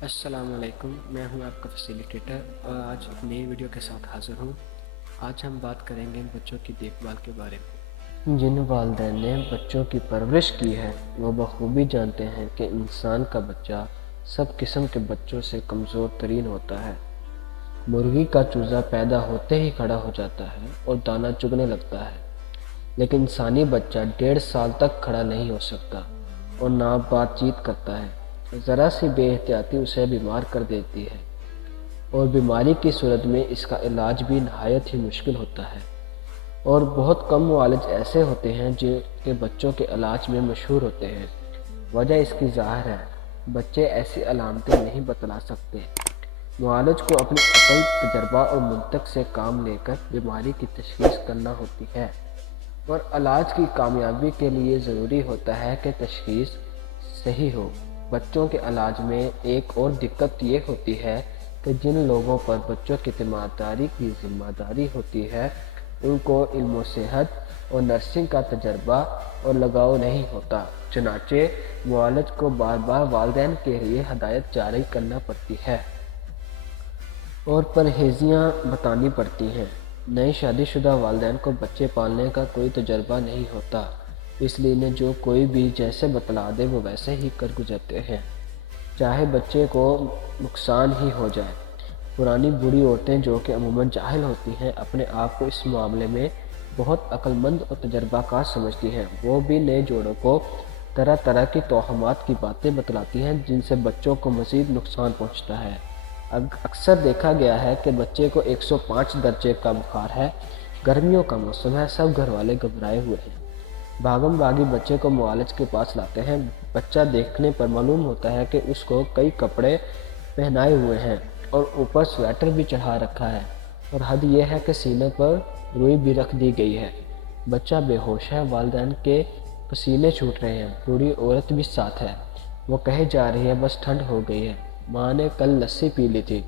السلام علیکم، میں ہوں آپ کا فیسیلیٹیٹر اور آج ایک نئی ویڈیو کے ساتھ حاضر ہوں۔ آج ہم بات کریں گے بچوں کی دیکھ بھال کے بارے میں۔ جن والدین نے بچوں کی پرورش کی ہے وہ بخوبی جانتے ہیں کہ انسان کا بچہ سب قسم کے بچوں سے کمزور ترین ہوتا ہے۔ مرغی کا چوزا پیدا ہوتے ہی کھڑا ہو جاتا ہے اور دانہ چگنے لگتا ہے، لیکن انسانی بچہ 1.5 سال تک کھڑا نہیں ہو سکتا اور نہ بات چیت کرتا ہے۔ ذرا سی بے احتیاطی اسے بیمار کر دیتی ہے اور بیماری کی صورت میں اس کا علاج بھی نہایت ہی مشکل ہوتا ہے، اور بہت کم معالج ایسے ہوتے ہیں جو کہ بچوں کے علاج میں مشہور ہوتے ہیں۔ وجہ اس کی ظاہر ہے، بچے ایسی علامتیں نہیں بتلا سکتے۔ معالج کو اپنی عقل، تجربہ اور منطق سے کام لے کر بیماری کی تشخیص کرنا ہوتی ہے، اور علاج کی کامیابی کے لیے ضروری ہوتا ہے کہ تشخیص صحیح ہو۔ بچوں کے علاج میں ایک اور دقت یہ ہوتی ہے کہ جن لوگوں پر بچوں کی تیمارداری کی ذمہ داری ہوتی ہے ان کو علم و صحت اور نرسنگ کا تجربہ اور لگاؤ نہیں ہوتا، چنانچہ معالج کو بار بار والدین کے لیے ہدایت جاری کرنا پڑتی ہے اور پرہیزیاں بتانی پڑتی ہیں۔ نئے شادی شدہ والدین کو بچے پالنے کا کوئی تجربہ نہیں ہوتا، اس لیے انہیں جو کوئی بھی جیسے بتلا دے وہ ویسے ہی کر گزرتے ہیں، چاہے بچے کو نقصان ہی ہو جائے۔ پرانی بوڑھی عورتیں جو کہ عموماً جاہل ہوتی ہیں اپنے آپ کو اس معاملے میں بہت عقل مند اور تجربہ کار سمجھتی ہیں، وہ بھی نئے جوڑوں کو طرح طرح کی توہمات کی باتیں بتلاتی ہیں جن سے بچوں کو مزید نقصان پہنچتا ہے۔ اکثر دیکھا گیا ہے کہ بچے کو 105 درجے کا بخار ہے، گرمیوں کا موسم ہے، سب گھر والے گھبرائے ہوئے ہیں، بھاگم بھاگی بچے کو معالج کے پاس لاتے ہیں۔ بچہ دیکھنے پر معلوم ہوتا ہے کہ اس کو کئی کپڑے پہنائے ہوئے ہیں اور اوپر سویٹر بھی چڑھا رکھا ہے، اور حد یہ ہے کہ سینے پر روئی بھی رکھ دی گئی ہے۔ بچہ بے ہوش ہے، والدین کے پسینے چھوٹ رہے ہیں، بوڑھی عورت بھی ساتھ ہے، وہ کہے جا رہی ہے بس ٹھنڈ ہو گئی ہے، ماں نے کل لسی پی لی تھی،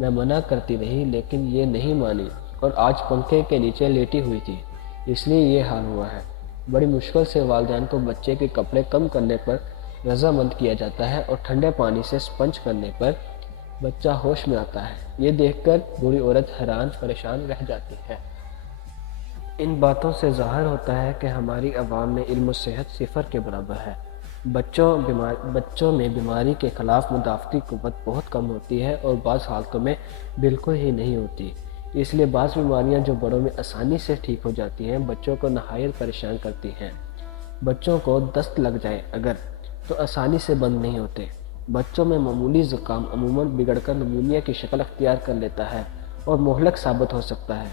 میں منع کرتی رہی لیکن یہ نہیں مانی، اور آج پنکھے کے نیچے لیٹی ہوئی تھی، اس لیے یہ حال ہوا ہے۔ بڑی مشکل سے والدین کو بچے کے کپڑے کم کرنے پر رضامند کیا جاتا ہے اور ٹھنڈے پانی سے سپنج کرنے پر بچہ ہوش میں آتا ہے۔ یہ دیکھ کر بوڑھی عورت حیران پریشان رہ جاتی ہے۔ ان باتوں سے ظاہر ہوتا ہے کہ ہماری عوام میں علم و صحت صفر کے برابر ہے۔ بچوں میں بیماری کے خلاف مدافعتی قوت بہت کم ہوتی ہے اور بعض حالتوں میں بالکل ہی نہیں ہوتی۔ اس لیے بعض بیماریاں جو بڑوں میں آسانی سے ٹھیک ہو جاتی ہیں بچوں کو نہایت پریشان کرتی ہیں۔ بچوں کو دست لگ جائے اگر تو آسانی سے بند نہیں ہوتے۔ بچوں میں معمولی زکام عموماً بگڑ کر نمونیا کی شکل اختیار کر لیتا ہے اور مہلک ثابت ہو سکتا ہے۔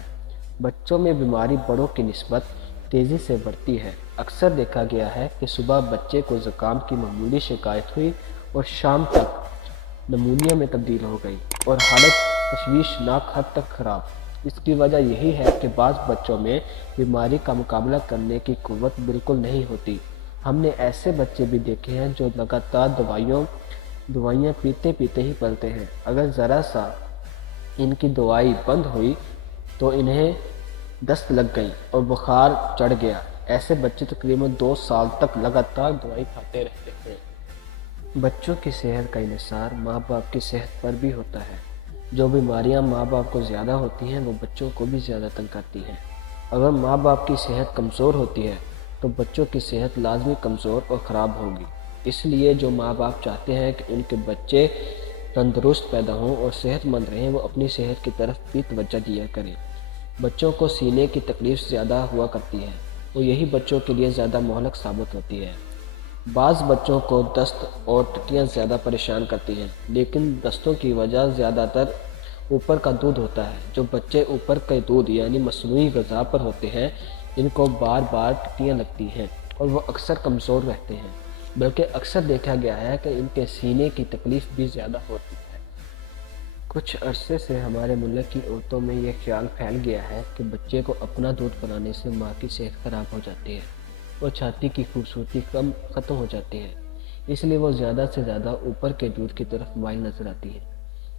بچوں میں بیماری بڑوں کی نسبت تیزی سے بڑھتی ہے۔ اکثر دیکھا گیا ہے کہ صبح بچے کو زکام کی معمولی شکایت ہوئی اور شام تک نمونیا میں تبدیل ہو گئی اور حالت تشویشناک حد تک خراب۔ اس کی وجہ یہی ہے کہ بعض بچوں میں بیماری کا مقابلہ کرنے کی قوت بالکل نہیں ہوتی۔ ہم نے ایسے بچے بھی دیکھے ہیں جو لگاتار دوائیاں پیتے پیتے ہی پلتے ہیں، اگر ذرا سا ان کی دوائی بند ہوئی تو انہیں دست لگ گئی اور بخار چڑھ گیا۔ ایسے بچے تقریباً 2 سال تک لگاتار دوائی کھاتے رہتے ہیں۔ بچوں کی صحت کا انحصار ماں باپ کی صحت پر بھی ہوتا ہے۔ جو بیماریاں ماں باپ کو زیادہ ہوتی ہیں وہ بچوں کو بھی زیادہ تنگ کرتی ہیں۔ اگر ماں باپ کی صحت کمزور ہوتی ہے تو بچوں کی صحت لازمی کمزور اور خراب ہوگی۔ اس لیے جو ماں باپ چاہتے ہیں کہ ان کے بچے تندرست پیدا ہوں اور صحت مند رہیں وہ اپنی صحت کی طرف بھی توجہ دیا کریں۔ بچوں کو سینے کی تکلیف زیادہ ہوا کرتی ہے اور یہی بچوں کے لیے زیادہ مہلک ثابت ہوتی ہے۔ بعض بچوں کو دست اور ٹٹیاں زیادہ پریشان کرتی ہیں، لیکن دستوں کی وجہ زیادہ تر اوپر کا دودھ ہوتا ہے۔ جو بچے اوپر کے دودھ یعنی مصنوعی غذا پر ہوتے ہیں ان کو بار بار ٹٹیاں لگتی ہیں اور وہ اکثر کمزور رہتے ہیں، بلکہ اکثر دیکھا گیا ہے کہ ان کے سینے کی تکلیف بھی زیادہ ہوتی ہے۔ کچھ عرصے سے ہمارے ملک کی عورتوں میں یہ خیال پھیل گیا ہے کہ بچے کو اپنا دودھ پلانے سے ماں کی صحت خراب ہو جاتی ہے اور چھاتی کی خوبصورتی ختم ہو جاتی ہے، اس لیے وہ زیادہ سے زیادہ اوپر کے دودھ کی طرف مائل نظر آتی ہے،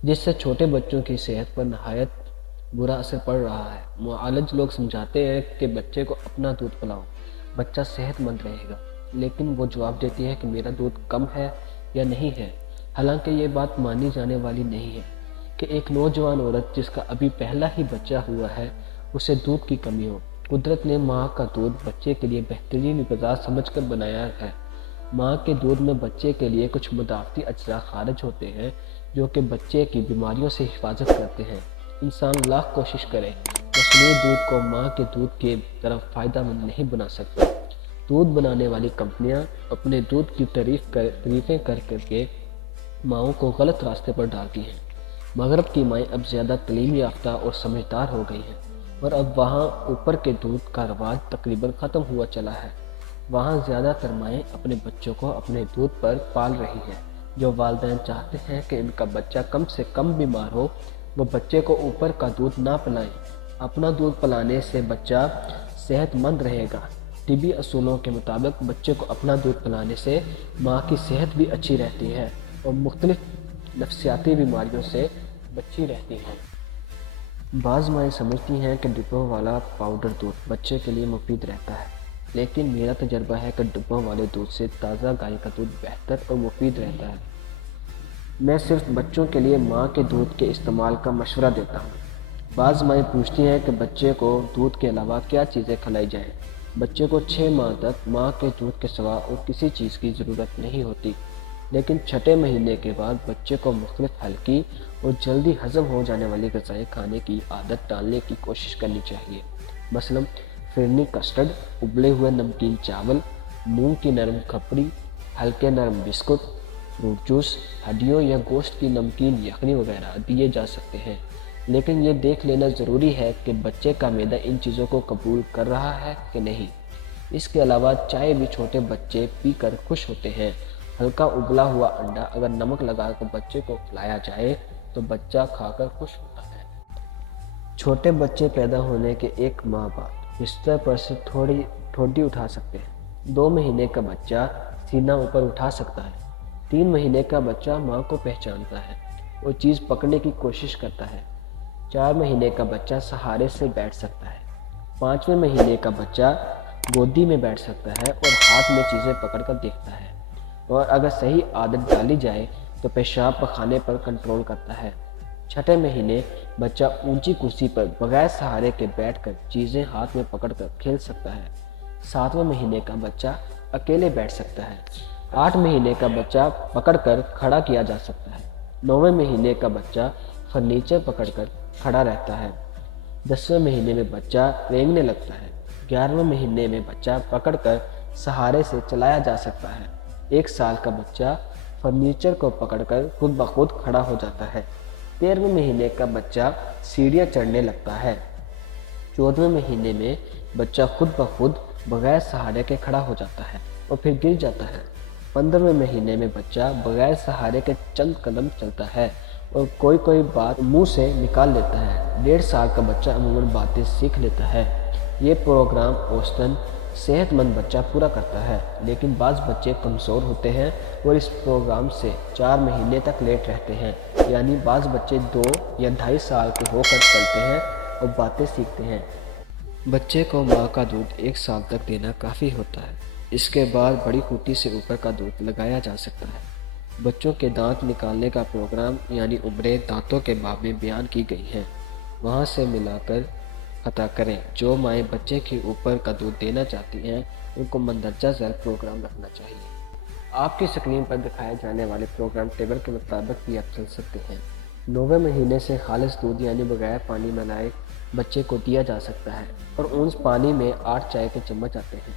جس سے چھوٹے بچوں کی صحت پر نہایت برا اثر پڑ رہا ہے۔ معالج لوگ سمجھاتے ہیں کہ بچے کو اپنا دودھ پلاؤ، بچہ صحت مند رہے گا، لیکن وہ جواب دیتی ہے کہ میرا دودھ کم ہے یا نہیں ہے، حالانکہ یہ بات مانی جانے والی نہیں ہے کہ ایک نوجوان عورت جس کا ابھی پہلا ہی بچہ ہوا ہے اسے دودھ کی کمی ہو۔ قدرت نے ماں کا دودھ بچے کے لیے بہترین غذا سمجھ کر بنایا ہے۔ ماں کے دودھ میں بچے کے لیے کچھ مدافعتی اجزاء خارج ہوتے ہیں جو کہ بچے کی بیماریوں سے حفاظت کرتے ہیں۔ انسان لاکھ کوشش کرے مصنوعی دودھ کو ماں کے دودھ کی طرف فائدہ مند نہیں بنا سکتا۔ دودھ بنانے والی کمپنیاں اپنے دودھ کی تعریفیں کر کے ماؤں کو غلط راستے پر ڈالتی ہیں۔ مغرب کی مائیں اب زیادہ تعلیم یافتہ اور سمجھدار ہو گئی ہیں اور اب وہاں اوپر کے دودھ کا رواج تقریباً ختم ہوا چلا ہے۔ وہاں زیادہ تر مائیں اپنے بچوں کو اپنے دودھ پر پال رہی ہیں۔ جو والدین چاہتے ہیں کہ ان کا بچہ کم سے کم بیمار ہو وہ بچے کو اوپر کا دودھ نہ پلائیں۔ اپنا دودھ پلانے سے بچہ صحت مند رہے گا۔ طبی اصولوں کے مطابق بچے کو اپنا دودھ پلانے سے ماں کی صحت بھی اچھی رہتی ہے اور مختلف نفسیاتی بیماریوں سے بچی رہتی ہیں۔ بعض مائیں سمجھتی ہیں کہ ڈبوں والا پاؤڈر دودھ بچے کے لیے مفید رہتا ہے، لیکن میرا تجربہ ہے کہ ڈبوں والے دودھ سے تازہ گائے کا دودھ بہتر اور مفید رہتا ہے۔ میں صرف بچوں کے لیے ماں کے دودھ کے استعمال کا مشورہ دیتا ہوں۔ بعض مائیں پوچھتی ہیں کہ بچے کو دودھ کے علاوہ کیا چیزیں کھلائی جائیں۔ بچے کو 6 ماہ تک ماں کے دودھ کے سوا اور کسی چیز کی ضرورت نہیں ہوتی، لیکن چھٹے مہینے کے بعد بچے کو مختلف ہلکی اور جلدی ہضم ہو جانے والی غذائیں کھانے کی عادت ڈالنے کی کوشش کرنی چاہیے۔ مثلاً فرنی کسٹرڈ، ابلے ہوئے نمکین چاول، مونگ کی نرم کھپری، ہلکے نرم بسکٹ، فروٹ جوس، ہڈیوں یا گوشت کی نمکین یخنی وغیرہ دیے جا سکتے ہیں، لیکن یہ دیکھ لینا ضروری ہے کہ بچے کا معدہ ان چیزوں کو قبول کر رہا ہے کہ نہیں۔ اس کے علاوہ چائے بھی چھوٹے بچے پی کر خوش ہوتے ہیں۔ ہلکا ابلا ہوا انڈا اگر نمک لگا کر بچے کو کھلایا جائے تو بچہ کھا کر خوش ہوتا ہے۔ چھوٹے بچے پیدا ہونے کے 1 ماہ بعد بستر پر سے ٹھوڈی اٹھا سکتے ہیں۔ 2 مہینے کا بچہ سینہ اوپر اٹھا سکتا ہے۔ 3 مہینے کا بچہ ماں کو پہچانتا ہے اور چیز پکڑنے کی کوشش کرتا ہے۔ 4 مہینے کا بچہ سہارے سے بیٹھ سکتا ہے۔ 5ویں مہینے کا بچہ گودی میں بیٹھ سکتا ہے اور ہاتھ میں چیزیں پکڑ کر دیکھتا ہے، اور اگر صحیح عادت ڈالی جائے تو پیشاب پخانے پر کنٹرول کرتا ہے۔ 6 مہینے بچہ اونچی کرسی پر بغیر سہارے کے بیٹھ کر چیزیں ہاتھ میں پکڑ کر کھیل سکتا ہے۔ 7ویں مہینے کا بچہ اکیلے بیٹھ سکتا ہے۔ 8 مہینے کا بچہ پکڑ کر کھڑا کیا جا سکتا ہے۔ 9ویں مہینے کا بچہ فرنیچر پکڑ کر کھڑا رہتا ہے۔ 10ویں مہینے میں بچہ رینگنے لگتا ہے۔ 11ویں مہینے میں بچہ پکڑ کر سہارے سے چلایا جا سکتا ہے۔ 1 سال کا بچہ فرنیچر کو پکڑ کر خود بخود کھڑا ہو جاتا ہے۔ 13ویں مہینے کا بچہ سیڑھیاں چڑھنے لگتا ہے۔ 14ویں مہینے میں بچہ خود بخود بغیر سہارے کے کھڑا ہو جاتا ہے اور پھر گر جاتا ہے۔ 15ویں مہینے میں بچہ بغیر سہارے کے چند قدم چلتا ہے اور کوئی بات منہ سے نکال لیتا ہے۔ 1.5 سال کا بچہ عموماً باتیں سیکھ لیتا ہے۔ یہ پروگرام اوسطاً صحت مند بچہ پورا کرتا ہے، لیکن بعض بچے کمزور ہوتے ہیں اور اس پروگرام سے 4 مہینے تک لیٹ رہتے ہیں، یعنی بعض بچے 2 یا 2.5 سال کے ہو کر چلتے ہیں اور باتیں سیکھتے ہیں۔ بچے کو ماں کا دودھ 1 سال تک دینا کافی ہوتا ہے۔ اس کے بعد بڑی خوٹی سے اوپر کا دودھ لگایا جا سکتا ہے۔ بچوں کے دانت نکالنے کا پروگرام یعنی عمریں دانتوں کے باب میں بیان کی گئی ہیں، وہاں سے ملا کر قطع کریں۔ جو مائیں بچے کے اوپر کا دودھ دینا چاہتی ہیں ان کو مندرجہ ذیل پروگرام رکھنا چاہیے۔ آپ کی اسکرین پر دکھائے جانے والے پروگرام ٹیبل کے مطابق بھی آپ چل سکتے ہیں۔ 9ویں مہینے سے خالص دودھ یعنی بغیر پانی ملائے بچے کو دیا جا سکتا ہے اور اونس پانی میں 8 چائے کے چمچ آتے ہیں۔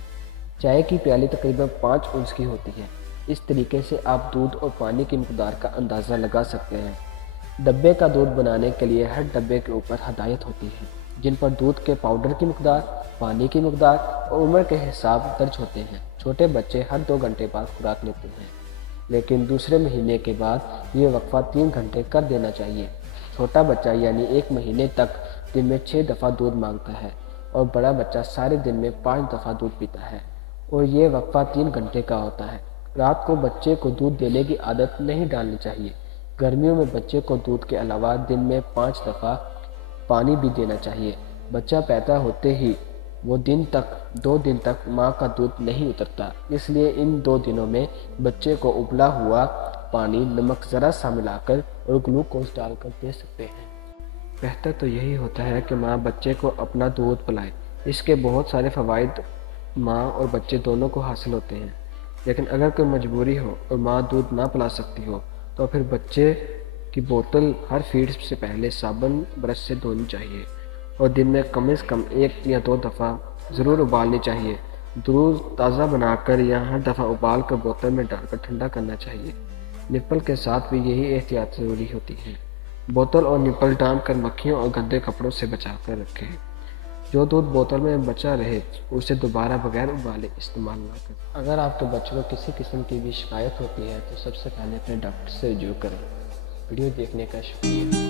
چائے کی پیالی تقریباً 5 اونس کی ہوتی ہے۔ اس طریقے سے آپ دودھ اور پانی کی مقدار کا اندازہ لگا سکتے ہیں۔ ڈبے کا دودھ بنانے کے لیے ہر ڈبے کے اوپر ہدایت ہوتی ہے جن پر دودھ کے پاؤڈر کی مقدار، پانی کی مقدار اور عمر کے حساب درج ہوتے ہیں۔ چھوٹے بچے ہر 2 گھنٹے بعد خوراک لیتے ہیں، لیکن دوسرے مہینے کے بعد یہ وقفہ 3 گھنٹے کر دینا چاہیے۔ چھوٹا بچہ یعنی 1 مہینے تک دن میں 6 دفعہ دودھ مانگتا ہے اور بڑا بچہ سارے دن میں 5 دفعہ دودھ پیتا ہے، اور یہ وقفہ 3 گھنٹے کا ہوتا ہے۔ رات کو بچے کو دودھ دینے کی عادت نہیں ڈالنی چاہیے۔ گرمیوں میں بچے کو دودھ کے علاوہ دن میں 5 دفعہ پانی بھی دینا چاہیے۔ بچہ پیدا ہوتے ہی 2 دن تک ماں کا دودھ نہیں اترتا، اس لیے ان 2 دنوں میں بچے کو ابلا ہوا پانی، نمک ذرا سا ملا کر اور گلوکوز ڈال کر دے سکتے ہیں۔ بہتر تو یہی ہوتا ہے کہ ماں بچے کو اپنا دودھ پلائے۔ اس کے بہت سارے فوائد ماں اور بچے دونوں کو حاصل ہوتے ہیں، لیکن اگر کوئی مجبوری ہو اور ماں دودھ نہ پلا سکتی ہو تو پھر بچے کی بوتل ہر فیڈ سے پہلے صابن برش سے دھونی چاہیے اور دن میں کم از کم 1 یا 2 دفعہ ضرور ابالنی چاہیے۔ دودھ تازہ بنا کر یا ہر دفعہ ابال کر بوتل میں ڈال کر ٹھنڈا کرنا چاہیے۔ نپل کے ساتھ بھی یہی احتیاط ضروری ہوتی ہے۔ بوتل اور نپل ڈانپ کر مکھیوں اور گندے کپڑوں سے بچا کر رکھیں۔ جو دودھ بوتل میں بچا رہے اسے دوبارہ بغیر ابالے استعمال نہ کریں۔ اگر آپ کے بچوں کو کسی قسم کی بھی شکایت ہوتی ہے تو سب سے پہلے اپنے ڈاکٹر سے رجوع کریں۔ ویڈیو دیکھنے کا شکریہ۔